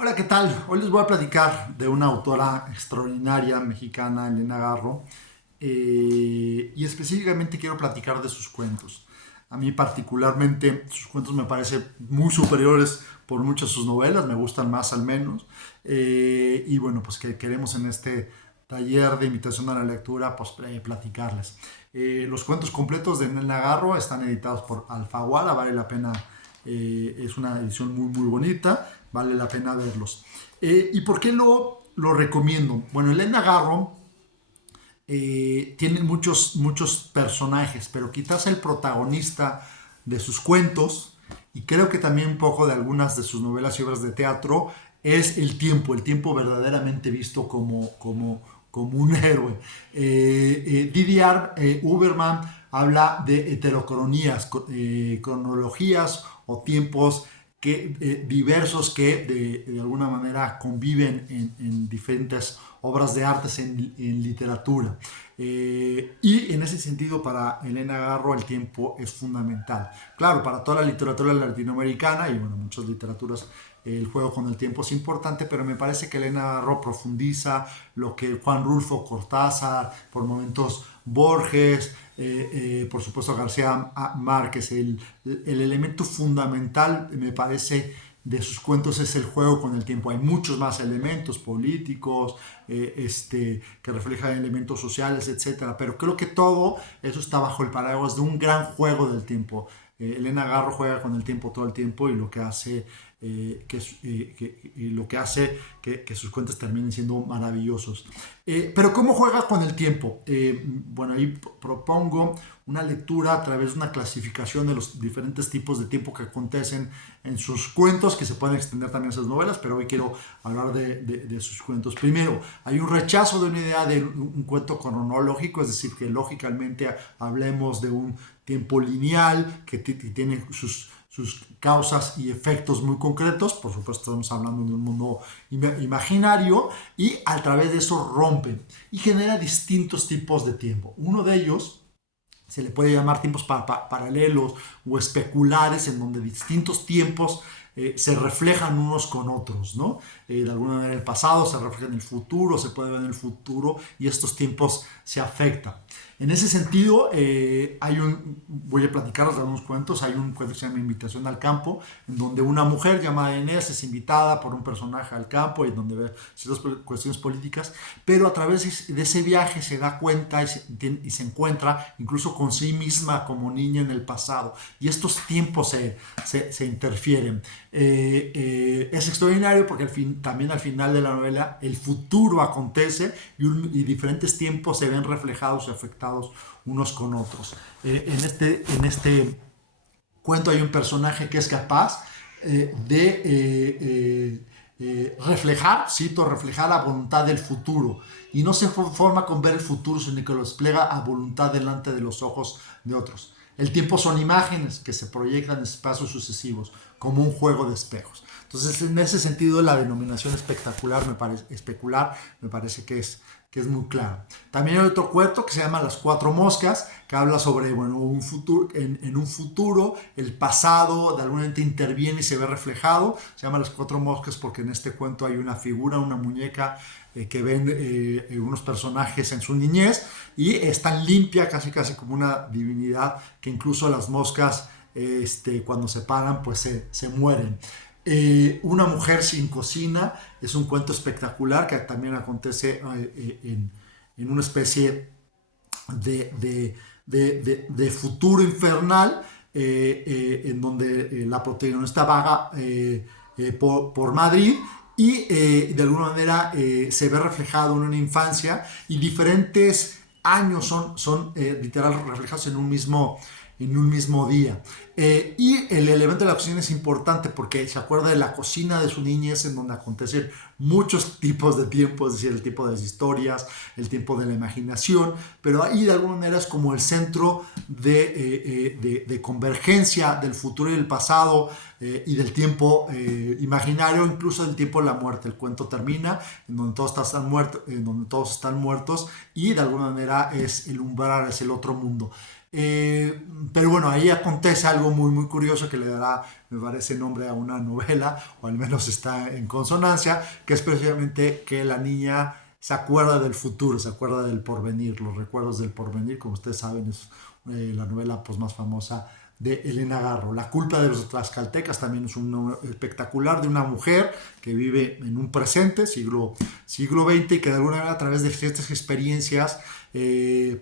Hola, ¿qué tal? Hoy les voy a platicar de una autora extraordinaria mexicana, Elena Garro, y específicamente quiero platicar de sus cuentos. A mí particularmente sus cuentos me parecen muy superiores por muchas de sus novelas, me gustan más al menos. Y bueno, pues que queremos en este taller de invitación a la lectura, pues platicarles. Los cuentos completos de Elena Garro están editados por Alfaguara, vale la pena, es una edición muy bonita, vale la pena verlos. ¿Y por qué lo recomiendo? Bueno, Elena Garro tiene muchos personajes, pero quizás el protagonista de sus cuentos, y creo que también un poco de algunas de sus novelas y obras de teatro, es el tiempo verdaderamente visto como un héroe. Didier Huberman habla de heterocronías, cronologías o tiempos diversos que de alguna manera conviven en diferentes obras de artes en literatura. Y en ese sentido, para Elena Garro, el tiempo es fundamental. Claro, para toda la literatura latinoamericana y bueno, muchas literaturas, el juego con el tiempo es importante, pero me parece que Elena Garro profundiza lo que Juan Rulfo Cortázar, por momentos Borges, por supuesto García Márquez. El elemento fundamental, me parece, de sus cuentos es el juego con el tiempo. Hay muchos más elementos políticos, que reflejan elementos sociales, etcétera. Pero creo que todo eso está bajo el paraguas de un gran juego del tiempo. Elena Garro juega con el tiempo todo el tiempo y lo que hace que sus cuentos terminen siendo maravillosos. Pero ¿cómo juega con el tiempo? Bueno, ahí propongo una lectura a través de una clasificación de los diferentes tipos de tiempo que acontecen en sus cuentos, que se pueden extender también a esas novelas, pero hoy quiero hablar de sus cuentos. Primero, hay un rechazo de una idea de un cuento cronológico, es decir, que lógicamente hablemos de un tiempo lineal que tiene sus causas y efectos muy concretos. Por supuesto, estamos hablando de un mundo imaginario, y a través de eso rompen y genera distintos tipos de tiempo. Uno de ellos se le puede llamar tiempos paralelos o especulares, en donde distintos tiempos se reflejan unos con otros, ¿no? De alguna manera el pasado se refleja en el futuro, se puede ver en el futuro, y estos tiempos se afectan. En ese sentido, voy a platicaros de algunos cuentos. Hay un cuento que se llama Invitación al campo, en donde una mujer llamada Inés es invitada por un personaje al campo, y donde ve ciertas cuestiones políticas, pero a través de ese viaje se da cuenta y se encuentra incluso con sí misma como niña en el pasado, y estos tiempos se interfieren. Es extraordinario porque también al final de la novela el futuro acontece, y diferentes tiempos se ven reflejados y afectados unos con otros. En este cuento hay un personaje que es capaz de reflejar, cito, reflejar la voluntad del futuro, y no se conforma con ver el futuro, sino que lo despliega a voluntad delante de los ojos de otros. El tiempo son imágenes que se proyectan en espacios sucesivos, como un juego de espejos. Entonces, en ese sentido, la denominación especular me parece que es muy clara. También hay otro cuento que se llama Las Cuatro Moscas, que habla sobre, bueno, un futuro, en un futuro el pasado de alguna manera interviene y se ve reflejado. Se llama Las Cuatro Moscas porque en este cuento hay una figura, una muñeca, que ven unos personajes en su niñez, y es tan limpia, casi como una divinidad, que incluso las moscas, cuando se paran, pues se mueren. Una mujer sin cocina es un cuento espectacular que también acontece en una especie de futuro infernal, en donde la protagonista vaga por Madrid, y de alguna manera se ve reflejado en una infancia, y diferentes años son literal reflejados en un mismo día. Y el elemento de la cocina es importante porque se acuerda de la cocina de su niñez, en donde acontecen muchos tipos de tiempo, es decir, el tiempo de las historias, el tiempo de la imaginación, pero ahí de alguna manera es como el centro de convergencia del futuro y del pasado, y del tiempo imaginario, incluso del tiempo de la muerte. El cuento termina en donde todos están muertos, y de alguna manera es el umbral, es el otro mundo. Pero bueno, ahí acontece algo muy, muy curioso que le dará, me parece, nombre a una novela, o al menos está en consonancia, que es precisamente que la niña se acuerda del futuro, se acuerda del porvenir, los recuerdos del porvenir, como ustedes saben, es la novela pues, más famosa de Elena Garro. La culpa de los tlaxcaltecas también es un espectacular de una mujer que vive en un presente, siglo XX, y que de alguna manera a través de ciertas experiencias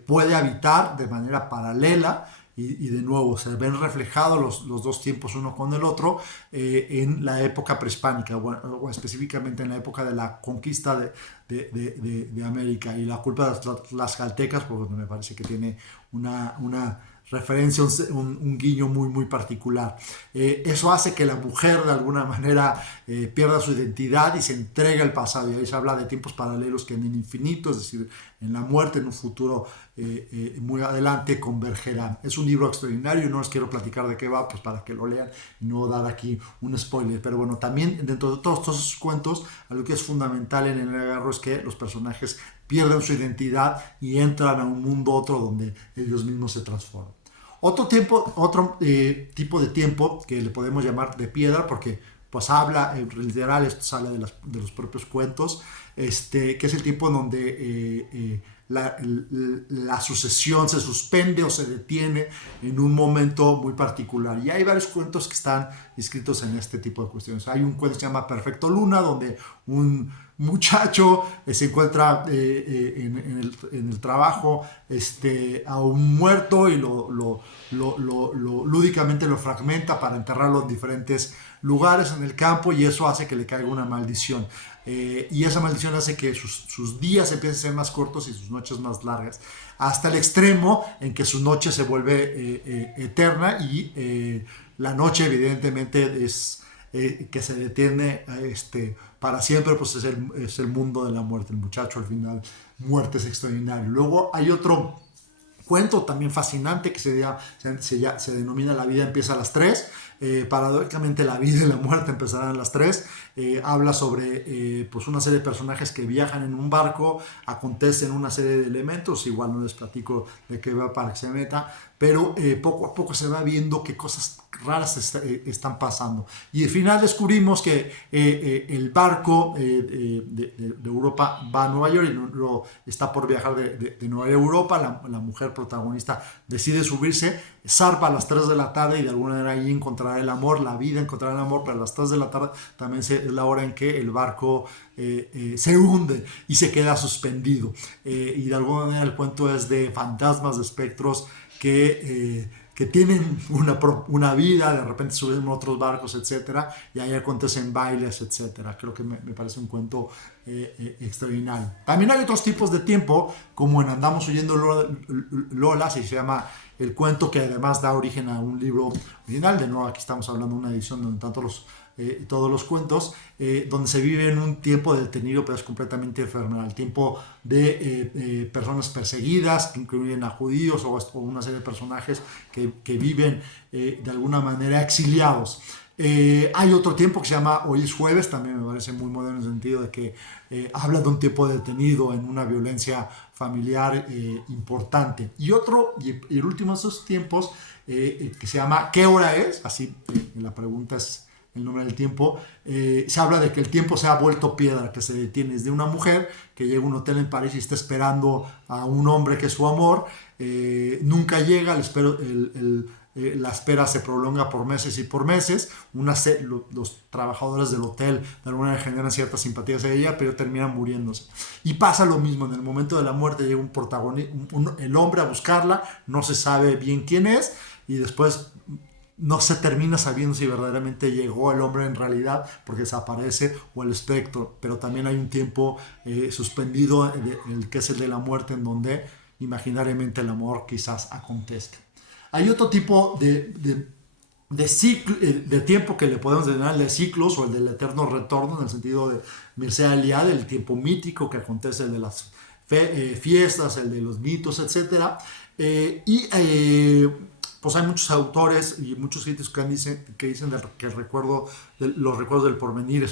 puede habitar de manera paralela y de nuevo se ven reflejados los dos tiempos uno con el otro en la época prehispánica o específicamente en la época de la conquista de América. Y la culpa de las tlaxcaltecas, pues me parece que tiene una referencia, un guiño muy, muy particular. Eso hace que la mujer de alguna manera pierda su identidad y se entregue al pasado. Y ahí se habla de tiempos paralelos que en el infinito, es decir, en la muerte, en un futuro muy adelante, convergerán. Es un libro extraordinario, no les quiero platicar de qué va, pues para que lo lean y no dar aquí un spoiler. Pero bueno, también dentro de todos esos cuentos, algo que es fundamental en el agarro es que los personajes pierden su identidad y entran a un mundo otro donde ellos mismos se transforman. Otro tipo de tiempo que le podemos llamar de piedra, porque pues habla, literal, esto sale de los propios cuentos, que es el tiempo en donde la sucesión se suspende o se detiene en un momento muy particular. Y hay varios cuentos que están escritos en este tipo de cuestiones. Hay un cuento que se llama Perfecto Luna, donde un muchacho se encuentra en el trabajo a un muerto y lúdicamente lo fragmenta para enterrarlo en diferentes lugares en el campo, y eso hace que le caiga una maldición. Y esa maldición hace que sus días empiecen a ser más cortos y sus noches más largas, hasta el extremo en que su noche se vuelve eterna y la noche evidentemente es que se detiene para siempre, pues es el mundo de la muerte. El muchacho al final muerte es extraordinario. Luego hay otro cuento también fascinante que se denomina La vida empieza a las 3. Paradójicamente la vida y la muerte empezarán a las 3. Habla sobre pues una serie de personajes que viajan en un barco, acontecen una serie de elementos, igual no les platico de qué va para que se meta, pero poco a poco se va viendo qué cosas raras están pasando. Y al final descubrimos que el barco de Europa va a Nueva York y está por viajar de Nueva York a Europa. La mujer protagonista decide subirse, zarpa a las 3 de la tarde y de alguna manera ahí encontrará el amor, la vida encontrará el amor, pero a las 3 de la tarde también es la hora en que el barco se hunde y se queda suspendido. Y de alguna manera el cuento es de fantasmas, de espectros que tienen una vida, de repente suben otros barcos, etcétera, y ahí acontecen bailes, etcétera. Creo que me parece un cuento extraordinario. También hay otros tipos de tiempo, como en Andamos huyendo Lola, se llama el cuento, que además da origen a un libro original. De nuevo, aquí estamos hablando de una edición donde todos los cuentos, donde se vive en un tiempo detenido, pero es completamente efímero. El tiempo de personas perseguidas, que incluyen a judíos o una serie de personajes que viven de alguna manera exiliados. Hay otro tiempo que se llama Hoy es jueves, también me parece muy moderno en el sentido de que habla de un tiempo detenido en una violencia familiar importante. Y el último de esos tiempos, que se llama ¿Qué hora es? Así, la pregunta es el nombre del tiempo. Se habla de que el tiempo se ha vuelto piedra, que se detiene. Es de una mujer que llega a un hotel en París y está esperando a un hombre que es su amor. Nunca llega, la espera se prolonga por meses y por meses. Los trabajadores del hotel de alguna manera generan cierta simpatía hacia ella, pero terminan muriéndose. Y pasa lo mismo, en el momento de la muerte llega un protagonista, el hombre a buscarla, no se sabe bien quién es, y después no se termina sabiendo si verdaderamente llegó el hombre en realidad, porque desaparece, o el espectro. Pero también hay un tiempo suspendido, el que es el de la muerte, en donde imaginariamente el amor quizás acontezca. Hay otro tipo de tiempo que le podemos denominar el de ciclos, o el del eterno retorno, en el sentido de Mircea Eliade, el tiempo mítico que acontece, el de las fiestas, el de los mitos, etc. Pues hay muchos autores y muchos críticos que dicen que el recuerdo los recuerdos del porvenir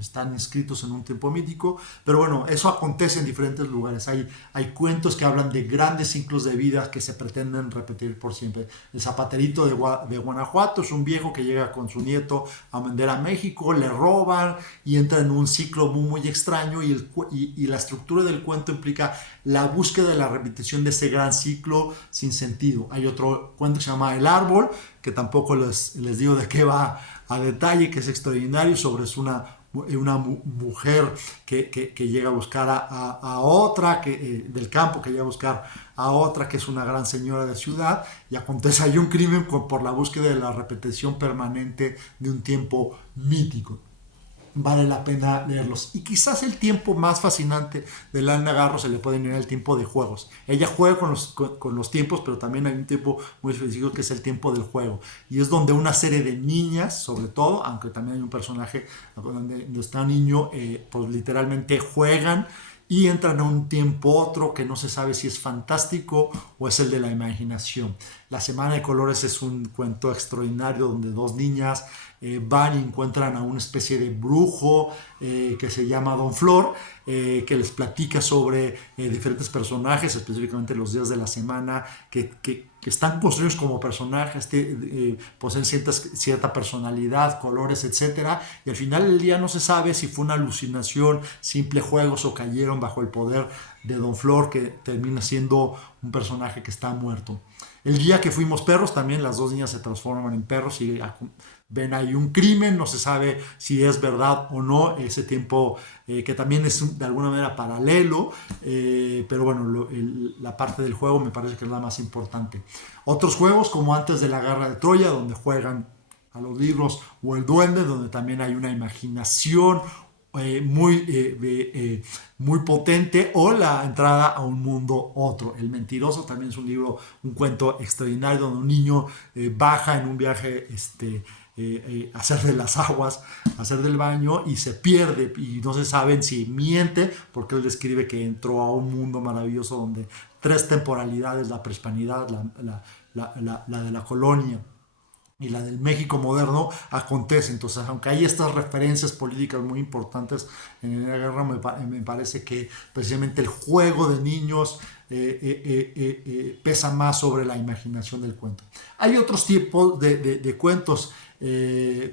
están inscritos en un tiempo mítico, pero bueno, eso acontece en diferentes lugares. Hay cuentos que hablan de grandes ciclos de vida que se pretenden repetir por siempre. El zapaterito de Guanajuato es un viejo que llega con su nieto a vender a México, le roban y entra en un ciclo muy extraño, y la estructura del cuento implica la búsqueda de la repetición de ese gran ciclo sin sentido. Hay otro cuento que se llama El Árbol, que tampoco les digo de qué va a detalle, que es extraordinario, sobre una mujer que llega a buscar a otra del campo, que llega a buscar a otra que es una gran señora de ciudad, y acontece ahí un crimen por la búsqueda de la repetición permanente de un tiempo mítico. Vale la pena leerlos. Y quizás el tiempo más fascinante de Lana Garro se le puede unir al tiempo de juegos. Ella juega con los tiempos, pero también hay un tiempo muy específico que es el tiempo del juego. Y es donde una serie de niñas, sobre todo, aunque también hay un personaje donde está un niño, pues literalmente juegan y entran a un tiempo otro que no se sabe si es fantástico o es el de la imaginación. La Semana de Colores es un cuento extraordinario donde dos niñas van y encuentran a una especie de brujo que se llama Don Flor, que les platica sobre diferentes personajes, específicamente los días de la semana, que están construidos como personajes, poseen cierta personalidad, colores, etc. Y al final del día no se sabe si fue una alucinación, simple juegos, o cayeron bajo el poder de Don Flor, que termina siendo un personaje que está muerto. El día que fuimos perros, también las dos niñas se transforman en perros y ven ahí un crimen, no se sabe si es verdad o no, ese tiempo que también es de alguna manera paralelo, pero bueno, la parte del juego me parece que es la más importante. Otros juegos como Antes de la Guerra de Troya, donde juegan a los libros, o El Duende, donde también hay una imaginación muy potente, o La Entrada a un Mundo Otro. El Mentiroso también es un cuento extraordinario, donde un niño baja en un viaje hacer de las aguas, hacer del baño, y se pierde y no se saben si miente, porque él describe que entró a un mundo maravilloso donde 3 temporalidades, la prehispanidad, la de la colonia y la del México moderno, acontece. Entonces, aunque hay estas referencias políticas muy importantes en la guerra, me parece que precisamente el juego de niños pesa más sobre la imaginación del cuento. Hay otros tipos de cuentos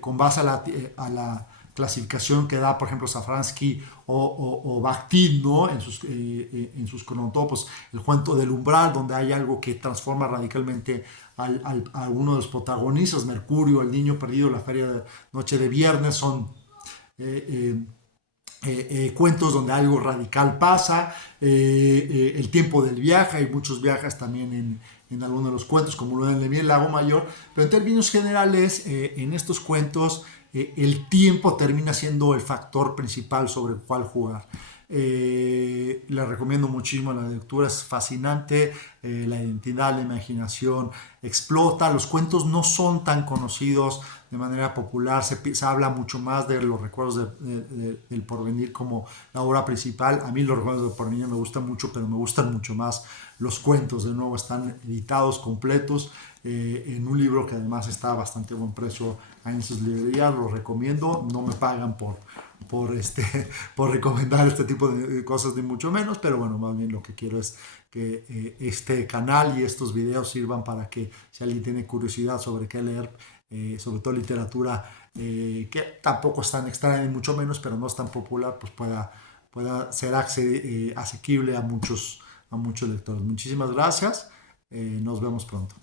con base a la clasificación que da, por ejemplo, Safransky o Bakhtin, ¿no? En sus cronotopos, el cuento del umbral, donde hay algo que transforma radicalmente a uno de los protagonistas, Mercurio, el niño perdido, la feria de noche de viernes, son cuentos donde algo radical pasa, el tiempo del viaje, hay muchos viajes también en algunos de los cuentos, como lo de el Lago Mayor, pero en términos generales, en estos cuentos, el tiempo termina siendo el factor principal sobre el cual jugar. Le recomiendo muchísimo la lectura, es fascinante, la identidad, la imaginación explota, los cuentos no son tan conocidos de manera popular, se habla mucho más de los recuerdos del porvenir como la obra principal. A mí los recuerdos del porvenir me gustan mucho, pero me gustan mucho más los cuentos. De nuevo, están editados completos en un libro que además está a bastante buen precio en sus librerías, los recomiendo, no me pagan por recomendar este tipo de cosas, ni mucho menos, pero bueno, más bien lo que quiero es que este canal y estos videos sirvan para que, si alguien tiene curiosidad sobre qué leer, sobre todo literatura que tampoco es tan extraña ni mucho menos, pero no es tan popular, pues pueda ser asequible a muchos lectores. Muchísimas gracias, nos vemos pronto.